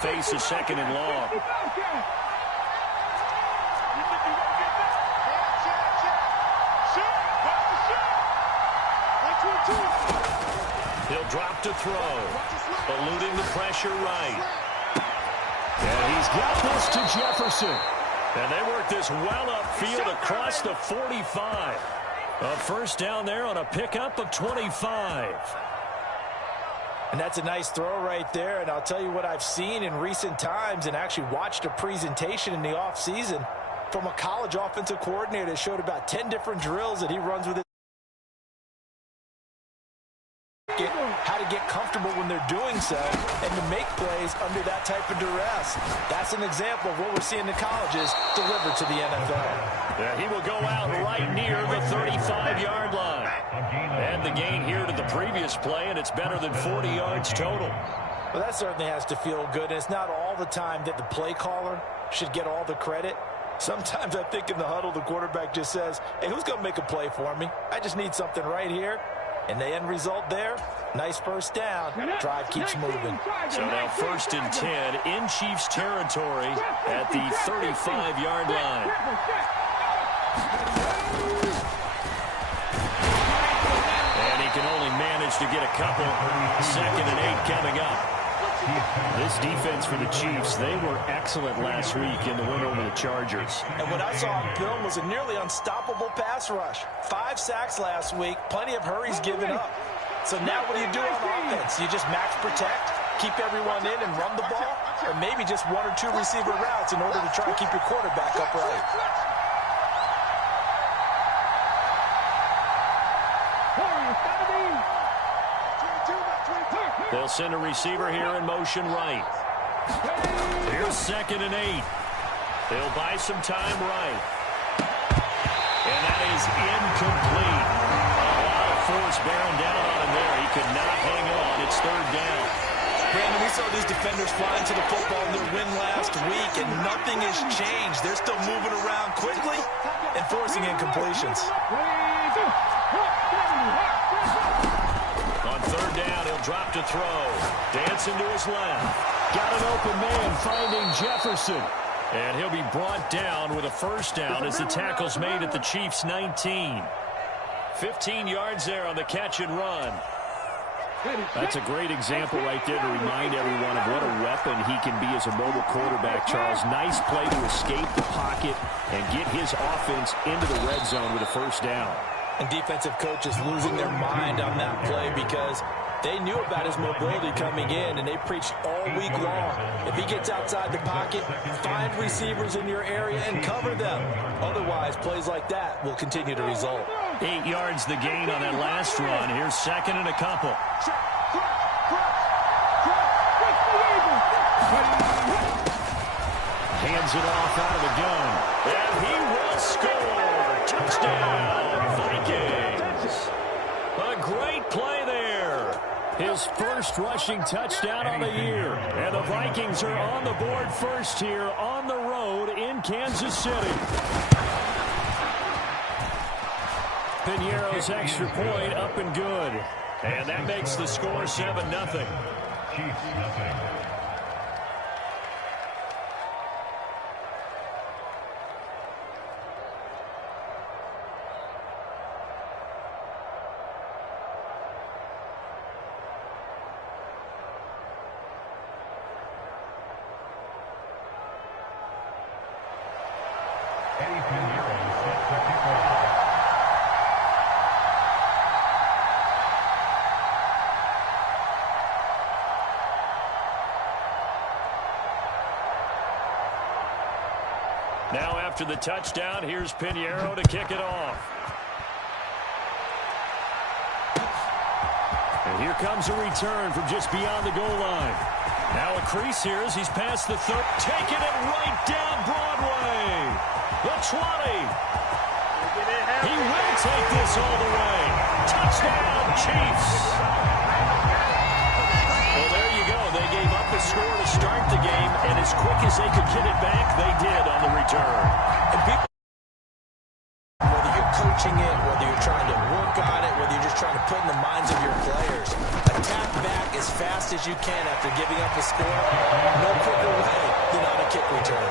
Face a second and long. He'll drop to throw. Eluding the pressure right. And he's got this to Jefferson. And they work this well upfield across the 45. A first down there on a pickup of 25. And that's a nice throw right there. And I'll tell you what I've seen in recent times and actually watched a presentation in the offseason from a college offensive coordinator that showed about 10 different drills that he runs with it. How to get comfortable when they're doing so and to make plays under that type of duress. That's an example of what we're seeing in colleges delivered to the NFL. Yeah, he will go out right near the 35-yard line. And the gain here to the previous play, and it's better than 40 yards total. Well, that certainly has to feel good. And it's not all the time that the play caller should get all the credit. Sometimes I think in the huddle, the quarterback just says, hey, who's going to make a play for me? I just need something right here. And the end result there, nice first down. Drive keeps moving. So now 1st and 10 in Chiefs territory at the 35-yard line. And he can only manage to get a couple. 2nd and 8 coming up. This defense for the Chiefs, they were excellent last week in the win over the Chargers. And what I saw on film was a nearly unstoppable pass rush. 5 sacks last week, plenty of hurries given up. So now what do you do on offense? You just max protect, keep everyone in and run the ball, or maybe just 1 or 2 receiver routes in order to try and keep your quarterback upright. They'll send a receiver here in motion right. Here's 2nd and 8. They'll buy some time right. And that is incomplete. A lot of force bearing down on him there. He could not hang on. It's 3rd down. Brandon, we saw these defenders flying to the football in their win last week, and nothing has changed. They're still moving around quickly and forcing incompletions. On 3rd down, he'll drop to throw. Dancing to his left. Got an open man finding Jefferson. And he'll be brought down with a first down as the tackle's made at the Chiefs' 19. 15 yards there on the catch and run. That's a great example right there to remind everyone of what a weapon he can be as a mobile quarterback, Charles. Nice play to escape the pocket and get his offense into the red zone with a first down. And defensive coaches losing their mind on that play because they knew about his mobility coming in, and they preached all week long. If he gets outside the pocket, find receivers in your area and cover them. Otherwise, plays like that will continue to result. 8 yards the gain on that last run. Here's 2nd and a couple. Hands it off out of the gun. And he will score. Touchdown, Vikings. A great play there. His first rushing touchdown on the year. And the Vikings are on the board first here on the road in Kansas City. Piñeiro's extra point up and good. And that makes the score 7-0. Chiefs nothing. Now after the touchdown, here's Piñeiro to kick it off. And here comes a return from just beyond the goal line. Now a crease here as he's past the 30. Taking it right down Broadway. The 20. He will take this all the way. Touchdown, Chiefs. Well, there you go. They gave up the score to start the game, and as quick as they could get it back, they did on the return. And people, whether you're coaching it, whether you're trying to work work on it, whether you're just trying to put in the minds of your players. Attack back as fast as you can after giving up a score. No quicker way than on a kick return.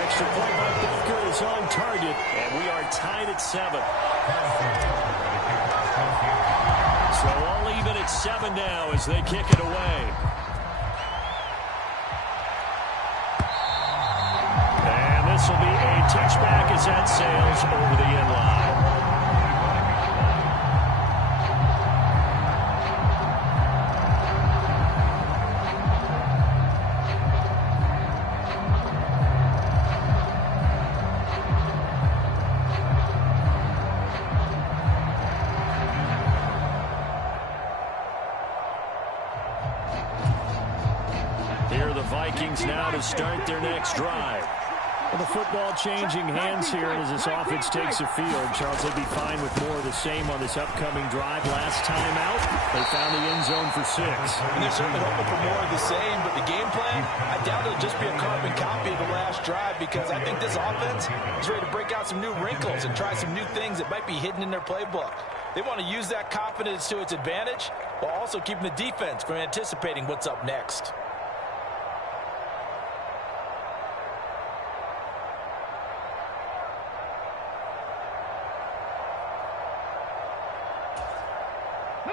Extra point by Baker is on target, and we are tied at 7. So all even at 7 now as they kick it away. And this will be a touchback as that sails over the end line. Here are the Vikings now to start their next drive. Well, the football changing hands here as this offense takes the field. Charles, they'd be fine with more of the same on this upcoming drive. Last time out, they found the end zone for 6. And they're certainly hoping for more of the same, but the game plan, I doubt it'll just be a carbon copy of the last drive, because I think this offense is ready to break out some new wrinkles and try some new things that might be hidden in their playbook. They want to use that confidence to its advantage while also keeping the defense from anticipating what's up next.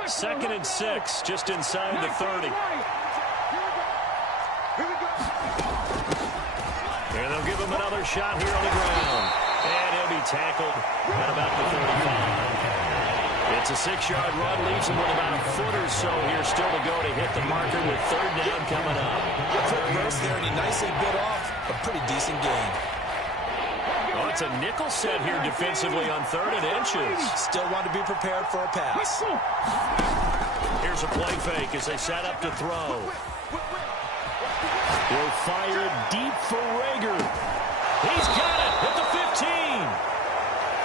Second and 6, just inside the 30. And they'll give him another shot here on the ground. And he'll be tackled at about the 35. It's a 6-yard run, leaves him with about a foot or so here still to go to hit the marker with 3rd down coming up. A quick burst there, and he nicely bit off a pretty decent gain. Oh, it's a nickel set here defensively on 3rd and inches. Still want to be prepared for a pass. Here's a play fake as they set up to throw. He'll fire deep for Rager. He's got it at the 15.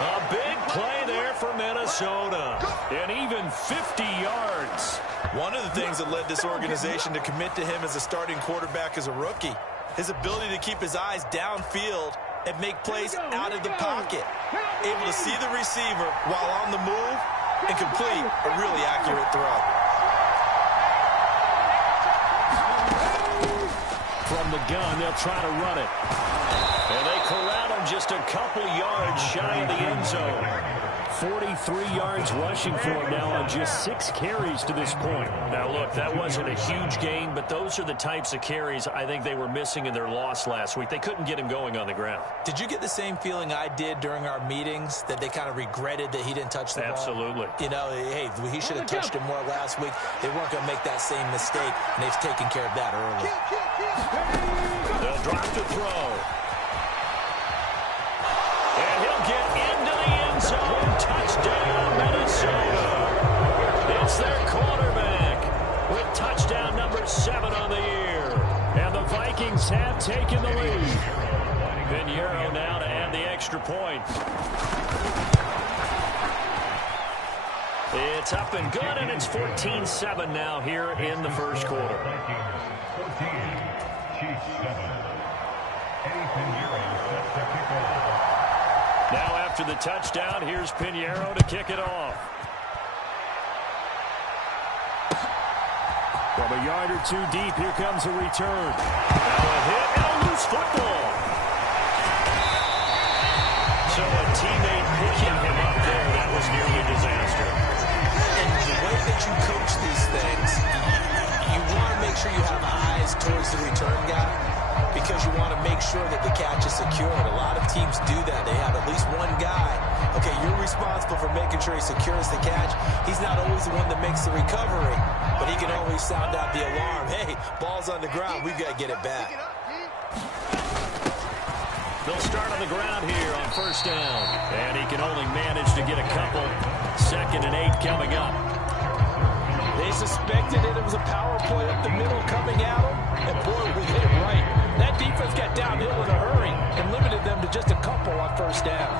A big play there for Minnesota. And even 50 yards. One of the things that led this organization to commit to him as a starting quarterback as a rookie, his ability to keep his eyes downfield and make plays out of the pocket. Able to see the receiver while on the move and complete a really accurate throw. From the gun, they'll try to run it. And they corral him just a couple yards shy of the end zone. 43 yards rushing for him now on just 6 carries to this point. Now, look, that wasn't a huge gain, but those are the types of carries I think they were missing in their loss last week. They couldn't get him going on the ground. Did you get the same feeling I did during our meetings, that they kind of regretted that he didn't touch the ball? Absolutely. You know, hey, he should have touched it more last week. They weren't going to make that same mistake, and they've taken care of that early. They'll drop to throw. And he'll get into the end zone. Touchdown, Minnesota. It's their quarterback with touchdown number 7 on the year. And the Vikings have taken the lead. Pinheiro now to add the extra point. It's up and good, and it's 14-7 now here in the first quarter. Now after the touchdown, here's Pinheiro to kick it off. From a yard or 2 deep, here comes a return. Now a hit and a loose football. So a teammate picking him up there, that was nearly disaster. And the way that you coach these things, you want to make sure you have eyes towards the return guy, because you want to make sure that the catch is secured. A lot of teams do that. They have at least one guy. Okay, you're responsible for making sure he secures the catch. He's not always the one that makes the recovery, but he can always sound out the alarm. Hey, ball's on the ground. We've got to get it back. They'll start on the ground here on 1st down. And he can only manage to get a couple. 2nd and 8 coming up. They suspected it was a power play up the middle coming at him. And boy, we hit it right. That defense got downhill in a hurry and limited them to just a couple on 1st down.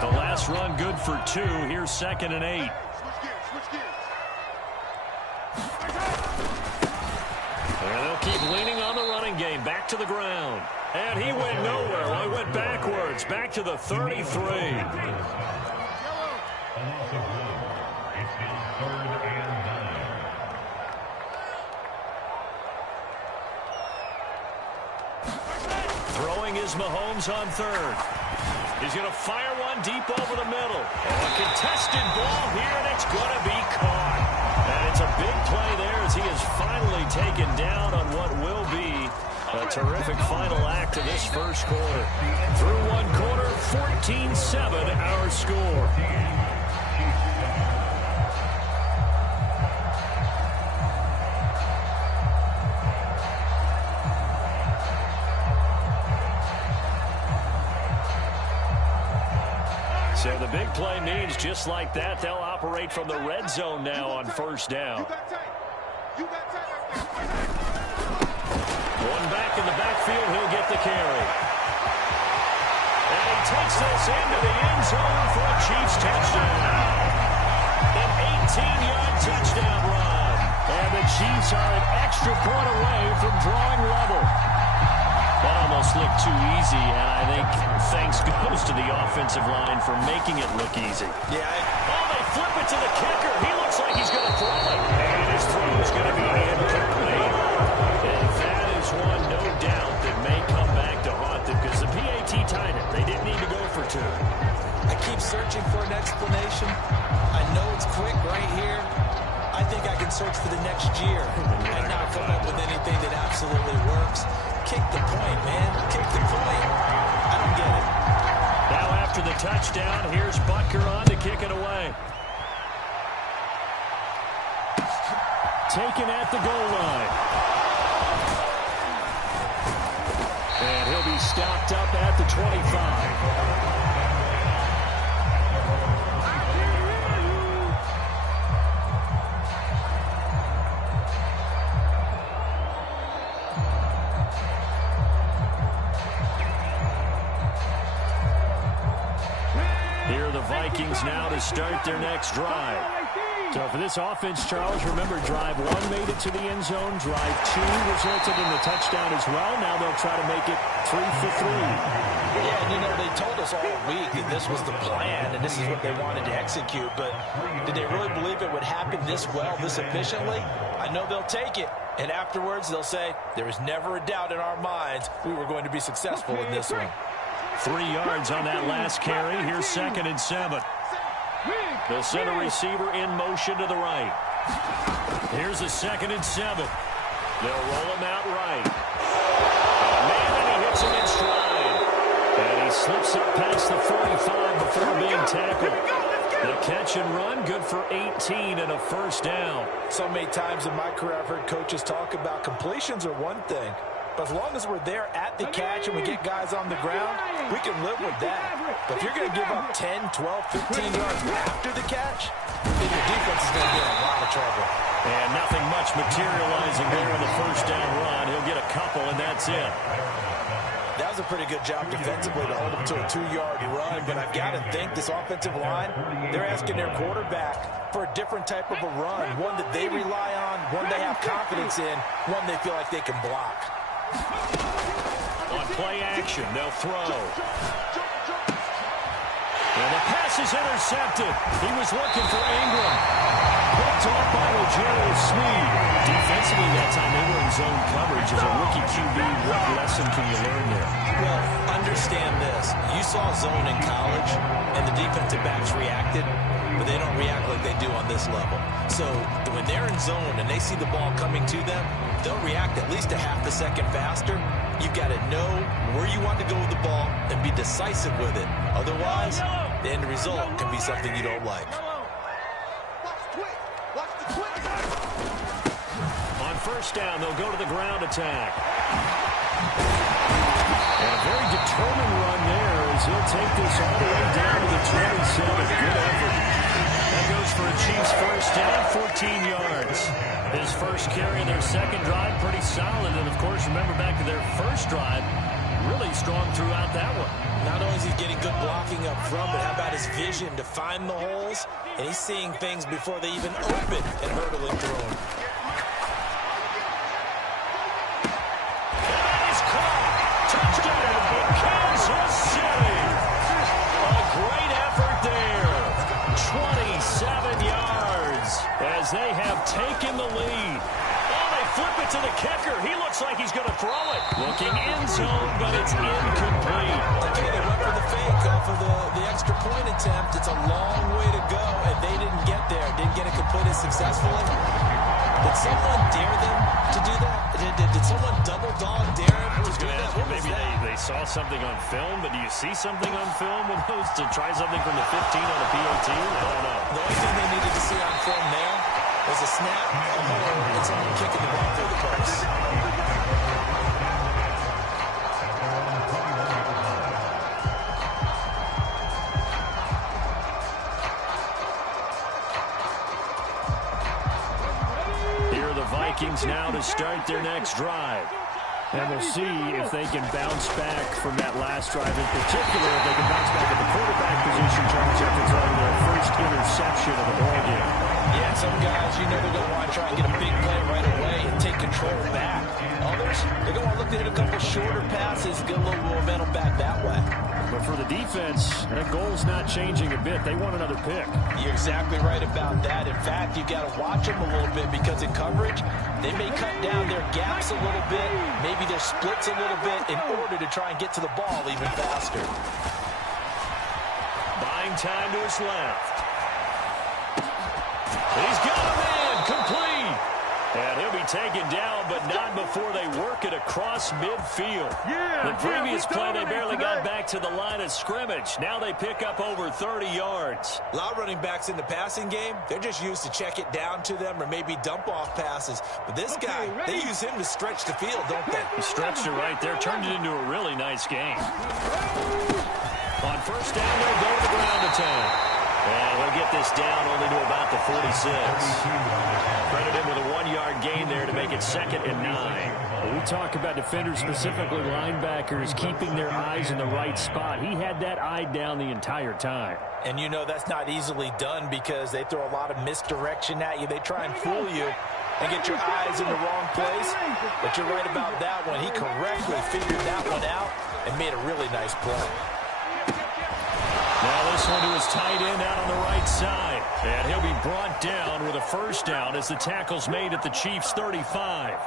The last run good for 2. Here's 2nd and 8. And they'll keep leaning on the running game. Back to the ground. And he went nowhere. Well, he went backwards. Back to the 33. Throwing is Mahomes on third. He's going to fire one deep over the middle. A contested ball here, and it's going to be caught. And it's a big play there as he is finally taken down on what will be a terrific final act of this first quarter. Through one quarter, 14-7 our score. So the big play means just like that, they'll operate from the red zone now on first down. One back in the backfield, he'll get the carry. And he takes this into the end zone for a Chiefs touchdown. An 18-yard touchdown run. And the Chiefs are an extra point away from drawing level. That almost looked too easy, and I think thanks goes to the offensive line for making it look easy. Yeah. They flip it to the kicker. He looks like he's going to throw it. And his throw is going to be incomplete. And that is one, no doubt, that may come back to haunt them because the PAT tied it. They didn't need to go for two. I keep searching for an explanation. I know it's quick right here. I think I can search for the next year and not come up with anything that absolutely works. Kick the point, man. Kick the point. I don't get it. Now after the touchdown, here's Butker on to kick it away. Taken at the goal line. And he'll be stopped up at the 25. Vikings now to start their next drive. So for this offense, Charles, remember drive one made it to the end zone. Drive two resulted in the touchdown as well. Now they'll try to make it 3 for 3. Yeah, and you know, they told us all week that this was the plan and this is what they wanted to execute. But did they really believe it would happen this well, this efficiently? I know they'll take it. And afterwards, they'll say, there was never a doubt in our minds we were going to be successful in this one. 3 yards on that last carry. Here's 2nd and 7. They'll send a receiver in motion to the right. Here's a 2nd and 7. They'll roll him out right. Man, and he hits him in stride. And he slips up past the 45 before being tackled. The catch and run, good for 18 and a first down. So many times in my career I've heard coaches talk about completions are one thing. But as long as we're there at the catch and we get guys on the ground, we can live with that. But if you're going to give up 10, 12, 15 yards after the catch, then your defense is going to be in a lot of trouble. And nothing much materializing there in the first down run. He'll get a couple, and that's it. That was a pretty good job defensively to hold him to a 2-yard run. But I've got to think this offensive line, they're asking their quarterback for a different type of a run, one that they rely on, one they have confidence in, one they feel like they can block. On play action, they'll throw. And the pass is intercepted. He was looking for Ingram. Picked off by L'Jarius Sneed. Defensively that time they were in zone coverage. As a rookie QB, what lesson can you learn there? Well, understand this. You saw zone in college, and the defensive backs reacted, but they don't react like they do on this level. So when they're in zone and they see the ball coming to them, they'll react at least a half a second faster. You've got to know where you want to go with the ball and be decisive with it. Otherwise, the end result can be something you don't like. On first down, they'll go to the ground attack. And a very determined run there as he'll take this all the way down to the 27. Good effort. That goes for a Chiefs first down, 14 yards. His first carry in their second drive, pretty solid. And, of course, remember back to their first drive, really strong throughout that one. Not only is he getting good blocking up front, but how about his vision to find the holes? And he's seeing things before they even open and hurdling through them. That is caught. Touchdown, Kansas City. A great effort there. 27 yards as they have taken the lead. Oh, they flip it to the kicker. He looks like he's going to throw it. Looking in zone, but it's incomplete. Okay, they went for the fake off of the extra point attempt. It's a long way to go, and they didn't get there. Didn't get it completed successfully. Did someone dare them to do that? Did someone double dog dare them? I was going to ask you, maybe they saw something on film, but do you see something on film with those to try something from the 15 on the PAT? I don't know. The only thing they needed to see on film there was a snap, a hole, and someone kicking the ball through the post. Vikings now to start their next drive. And we'll see if they can bounce back from that last drive in particular, if they can bounce back at the quarterback position, Charles, after throwing their first interception of the ballgame. Yeah, some guys, you know, they're going to want to try and get a big play right away and take control back. Others, they're going to want to look to hit a couple shorter passes, get a little momentum back that way. But for the defense, that goal's not changing a bit. They want another pick. You're exactly right about that. In fact, you've got to watch them a little bit because in coverage, they may cut down their gaps a little bit, maybe their splits a little bit in order to try and get to the ball even faster. Buying time to his left. He's got a man complete. And he'll be taken down, but not before they work it across midfield. The previous play, they barely got back to the line of scrimmage. Now they pick up over 30 yards. A lot of running backs in the passing game, they're just used to check it down to them or maybe dump off passes. But this guy, they use him to stretch the field, don't they? He stretched it right there, turned it into a really nice game. On first down, they'll go to the ground attack. And we'll get this down only to about the 46. Credit him with a 1-yard gain there to make it 2nd and 9. We talk about defenders, specifically linebackers, keeping their eyes in the right spot. He had that eye down the entire time. And you know that's not easily done because they throw a lot of misdirection at you. They try and fool you and get your eyes in the wrong place. But you're right about that one. He correctly figured that one out and made a really nice play. Now this one to his tight end out on the right side. And he'll be brought down with a first down as the tackle's made at the Chiefs' 35.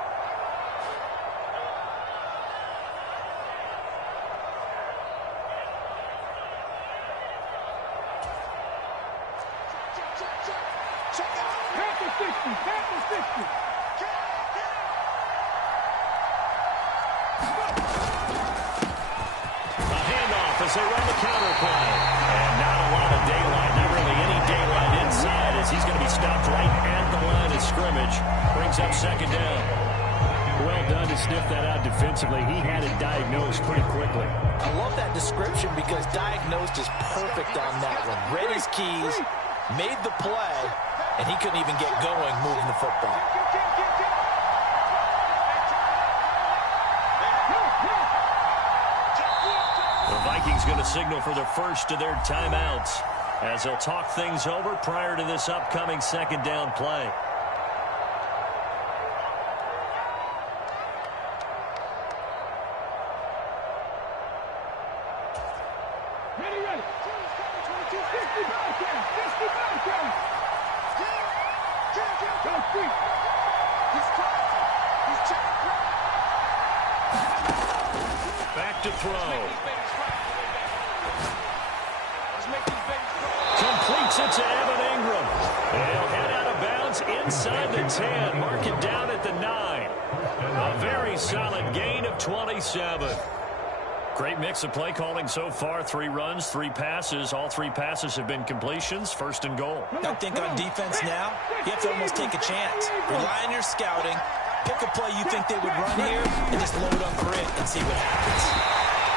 As they run the counter play. And not a lot of daylight, not really any daylight inside as he's going to be stopped right at the line of scrimmage. Brings up 2nd down. Well done to sniff that out defensively. He had it diagnosed pretty quickly. I love that description because diagnosed is perfect on that one. Read his keys, made the play, and he couldn't even get going moving the football. Vikings going to signal for the first of their timeouts as they'll talk things over prior to this upcoming 2nd down play. Ready. Back to throw. Completes it to Evan Ingram. They'll head out of bounds inside the 10. Mark it down at the 9. A very solid gain of 27. Great mix of play calling so far. 3 runs, 3 passes. All 3 passes have been completions. 1st and goal. I think on defense now, you have to almost take a chance. Rely on your scouting. Pick a play you think they would run here and just load up for it and see what happens.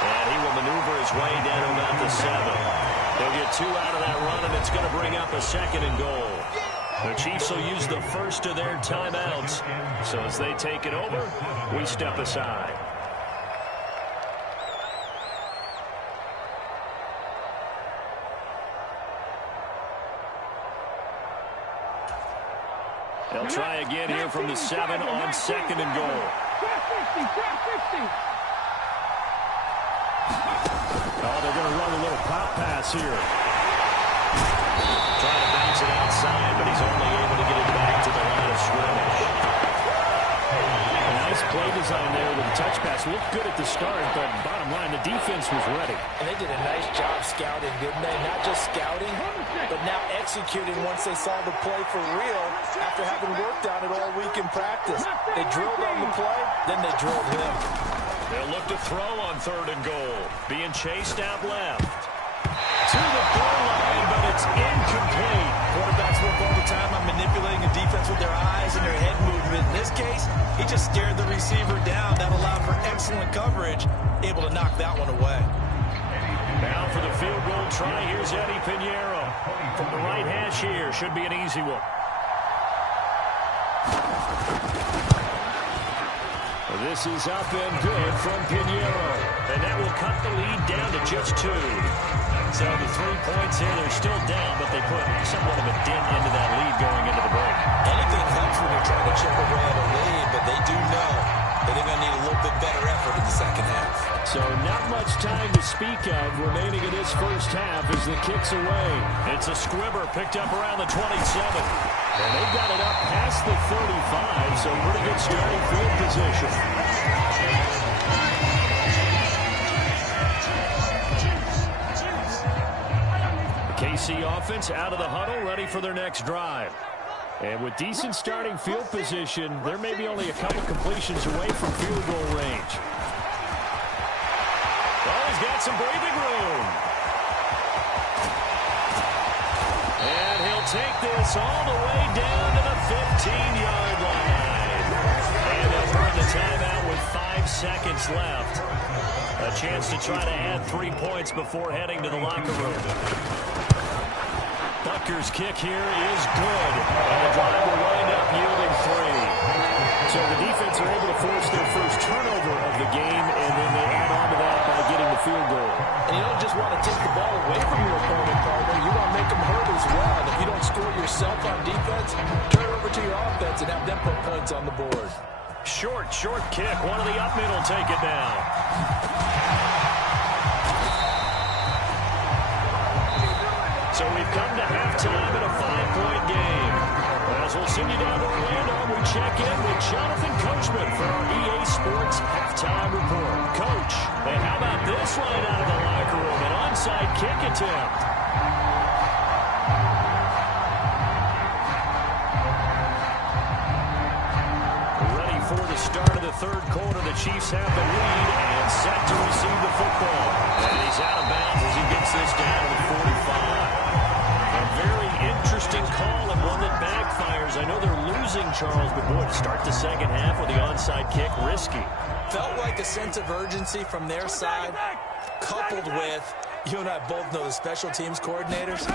And he will maneuver his way down to about the 7. They'll get 2 out of that run, and it's going to bring up a 2nd and goal. The Chiefs will use the first of their timeouts. So as they take it over, we step aside. They'll try again here from the 7 on 2nd and goal. Oh, they're going to run a little pop pass here. Trying to bounce it outside, but he's only able to get it back to the line of scrimmage. A nice play design there with the touch pass. Looked good at the start, but bottom line, the defense was ready. And they did a nice job scouting, didn't they? Not just scouting, but now executing once they saw the play for real after having worked on it all week in practice. They drilled on the play, then they drilled him. They'll look to throw on 3rd and goal. Being chased out left. To the goal line, but it's incomplete. Quarterbacks work all the time on manipulating a defense with their eyes and their head movement. In this case, he just stared the receiver down. That allowed for excellent coverage, able to knock that one away. Now for the field goal try. Here's Eddie Pinheiro. From the right hash here. Should be an easy one. This is up and good from Pinheiro. And that will cut the lead down to just 2. So the 3 points here, they're still down, but they put somewhat of a dent into that lead going into the break. Anything helps when you're trying to chip away at a lead, but they do know that they're going to need a little bit better effort in the second half. So not much time to speak of remaining in this first half as the kick's away. It's a squibber picked up around the 27. And they've got it up past the 35, so pretty good starting field position. The KC offense out of the huddle, ready for their next drive. And with decent starting field position, there may be only a couple completions away from field goal range. Oh, he's got some breathing room. And he'll take this all the way down to the 15-yard line. And they'll burn the timeout with 5 seconds left. A chance to try to add 3 points before heading to the locker room. Butker's kick here is good. And the drive will wind up yielding 3. So the defense are able to force their first turnover of the game, and then they add on to that by getting the field goal. And you don't just want to take the ball away from your opponent, partner. You want to make them hurt as well. And if you don't score yourself on defense, turn it over to your offense and have them put points on the board. Short kick. One of the up middle take it down. So we've come to halftime in a 5-point game. As we'll send you down to Orlando, we check in with Jonathan Coachman for our EA Sports Halftime Report. Coach, hey, how about this right out of the locker room? An onside kick attempt. Ready for the start of the 3rd quarter. The Chiefs have the lead and set to receive the football. And he's out of bounds as he gets this down to the 45. A very interesting call and one that backfires. I know they're losing, Charles, but boy, to start the second half with the onside kick, risky. Felt like a sense of urgency from their side, coupled with, you and I both know the special teams coordinators,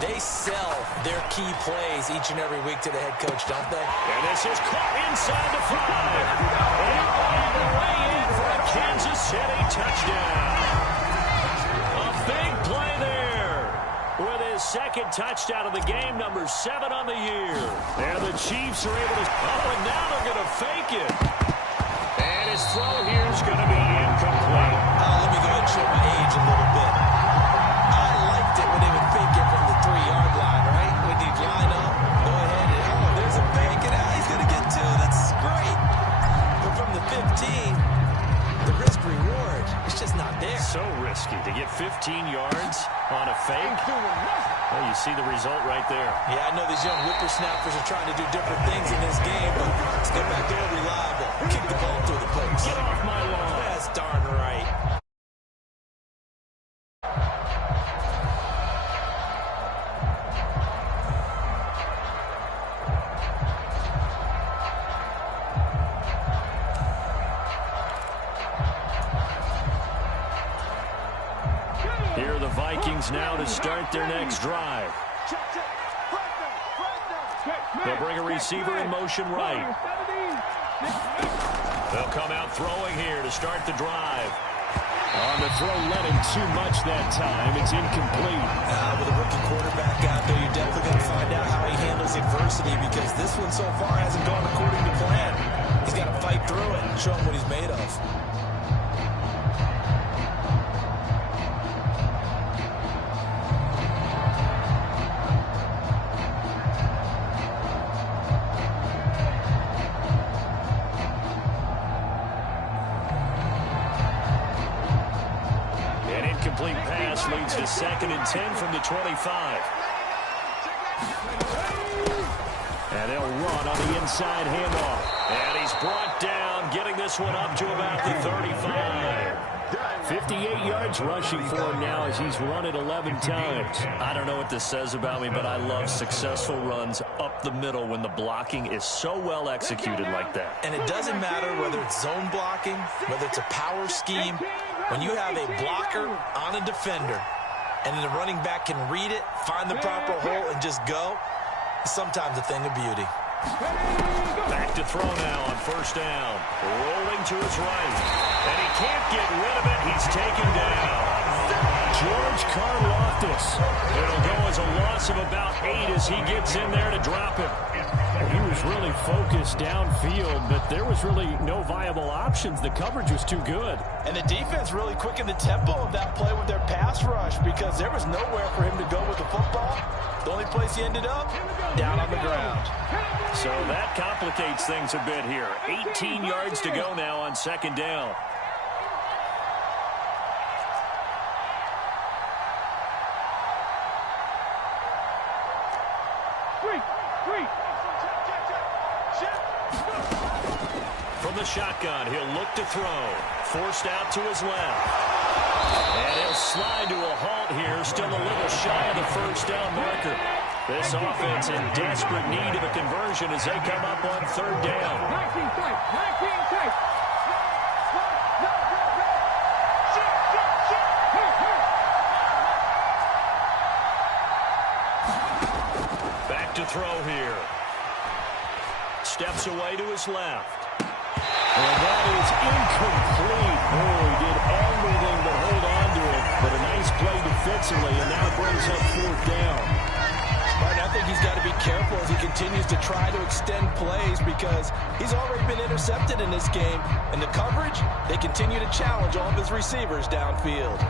they sell their key plays each and every week to the head coach, don't they? And this is caught inside the 5. And on the way in for a Kansas City touchdown. A big play there with his second touchdown of the game, number 7 on the year. And the Chiefs are able to... Oh, and now they're going to fake it. And his throw here is going to be incomplete. Let me go ahead and show my age a little bit. I liked it when they would fake it from the 3-yard line, right? When you'd line up, go ahead and, oh, there's a fake, and he's going to get 2. That's great. But from the 15, the risk-reward is just not there. So risky to get 15 yards on a fake. Well, you see the result right there. Yeah, I know these young whippersnappers are trying to do different things in this game, but let's get back to reliable. Kick the ball through the post. Get off my lawn. That's darn right. Here are the Vikings now to start their next drive. They'll bring a receiver in motion right. They'll come out throwing here to start the drive. On the throw, let him too much that time. It's incomplete. With a rookie quarterback out there, you're definitely going to find out how he handles adversity, because this one so far hasn't gone according to plan. He's got to fight through it and show him what he's made of. which leads to 2nd and 10 from the 25. And they'll run on the inside handoff. And he's brought down, getting this one up to about the 35. 58 yards rushing for him now as he's run it 11 times. I don't know what this says about me, but I love successful runs up the middle when the blocking is so well executed like that. And it doesn't matter whether it's zone blocking, whether it's a power scheme. When you have a blocker on a defender and then the running back can read it, find the proper hole, and just go, it's sometimes a thing of beauty. Back to throw now on 1st down. Rolling to his right. And he can't get rid of it. He's taken down. George Karlaftis. It'll go as a loss of about 8 as he gets in there to drop him. He was really focused downfield, but there was really no viable options. The coverage was too good. And the defense really quickened the tempo of that play with their pass rush because there was nowhere for him to go with the football. The only place he ended up, down on the ground. So that complicates things a bit here. 18 yards to go now on 2nd down. From the shotgun, he'll look to throw. Forced out to his left. And he'll slide to a halt here, still a little shy of the 1st down marker. This offense in desperate need of a conversion as they come up on 3rd down. 19 tight. Back to throw here. Steps away to his left. And that is incomplete. Oh, he did everything but hold on to it. But a nice play defensively, and now brings up 4th down. Right, I think he's got to be careful as he continues to try to extend plays because he's already been intercepted in this game. And the coverage, they continue to challenge all of his receivers downfield.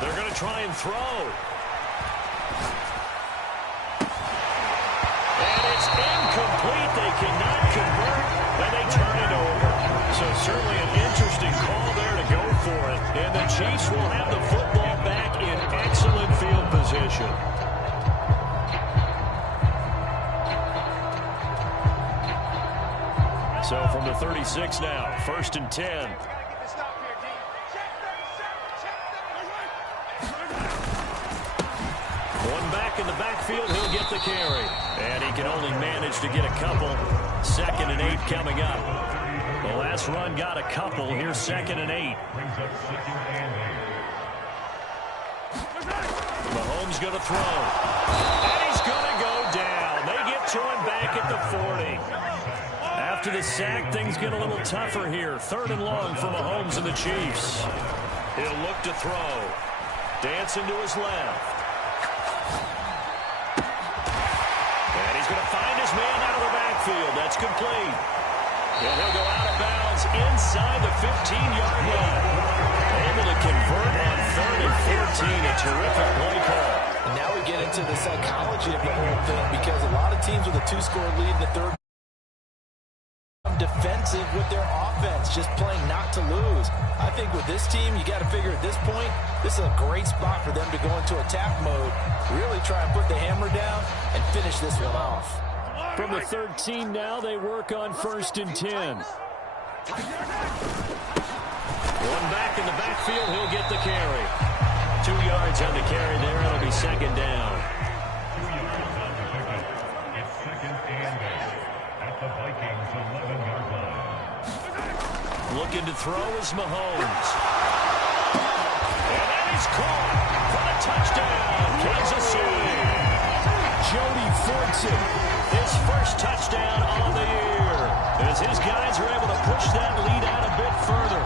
They're going to try and throw. And it's incomplete. They cannot convert, and they turn it over. So certainly an interesting call there to go for it. And the Chiefs will have the football back in excellent field position. So from the 36 now, 1st and 10. One back in the backfield, he'll get the carry. And he can only manage to get a couple. 2nd and 8 coming up. The last run got a couple. Here's 2nd and 8. Mahomes going to throw. And he's going to go down. They get to him back at the 40. After the sack, things get a little tougher here. 3rd and long for Mahomes and the Chiefs. He'll look to throw. Dancing to his left. And he's going to find his man out of the backfield. That's complete. And he'll go out of bounds inside the 15-yard line. Able to convert on 3rd and 14. A terrific play call. And now we get into the psychology of the whole thing because a lot of teams with a 2-score lead in the 3rd defensive with their offense, just playing not to lose. I think with this team, you got to figure at this point, this is a great spot for them to go into attack mode, really try and put the hammer down and finish this one off. From the 13 now, they work on 1st and 10. One back in the backfield, he'll get the carry. 2 yards on the carry there, it'll be 2nd down. 2 yards on the pickup. It's 2nd and 8 at the Vikings 11-yard line. Looking to throw is Mahomes. And then he's caught for the touchdown, Kansas City. Jody Fortson, his first touchdown on the year, as his guys are able to push that lead out a bit further.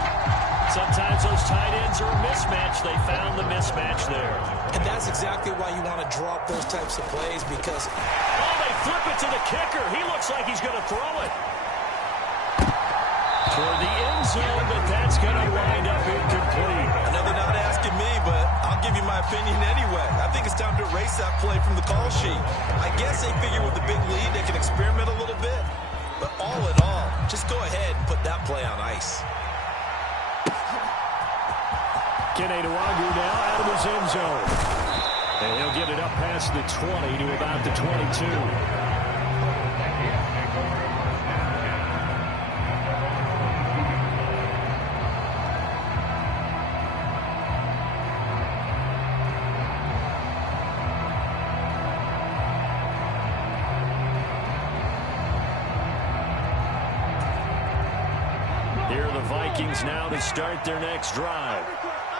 Sometimes those tight ends are a mismatch. They found the mismatch there. And that's exactly why you want to draw up those types of plays because... Oh, they flip it to the kicker. He looks like he's going to throw it toward the end zone, but that's going to wind up incomplete. I know they're not asking me, but I'll give you my opinion anyway. I think it's time to erase that play from the call sheet. I guess they figure with the big lead they can experiment a little bit. But all in all, just go ahead and put that play on ice. Kene Nwangwu now out of his end zone. And he'll get it up past the 20 to about the 22. Here are the Vikings now to start their next drive.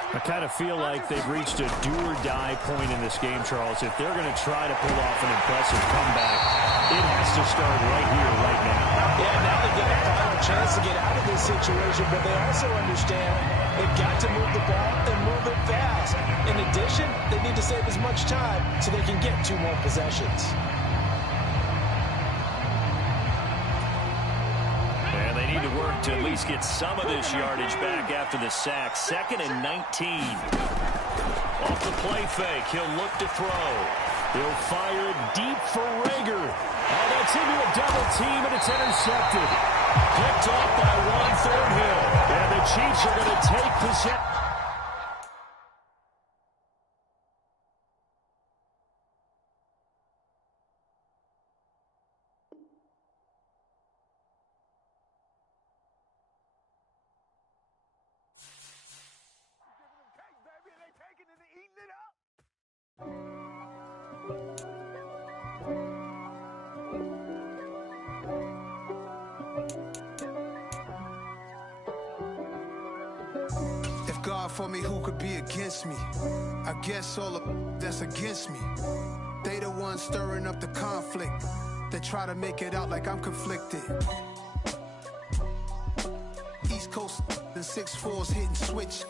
I kind of feel like they've reached a do-or-die point in this game, Charles. If they're going to try to pull off an impressive comeback, it has to start right here, right now. Yeah, now they've got a final chance to get out of this situation, but they also understand they've got to move the ball and move it fast. In addition, they need to save as much time so they can get 2 more possessions. And they need to work to at least get some of this yardage back after the sack. 2nd and 19. Off the play fake, he'll look to throw. He'll fire it deep for Rager. Oh, that's into a double team, and it's intercepted. Picked off by Ron Thornhill. And the Chiefs are going to take possession. If God for me, who could be against me? I guess all of that's against me. They the ones stirring up the conflict. They try to make it out like I'm conflicted. East Coast and 6'4's hitting switch.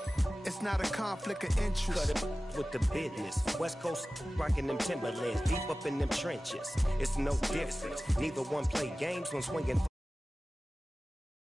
It's not a conflict of interest. Cut it with the business. West Coast rocking them Timberlands deep up in them trenches. It's no difference. Neither one play games when swinging.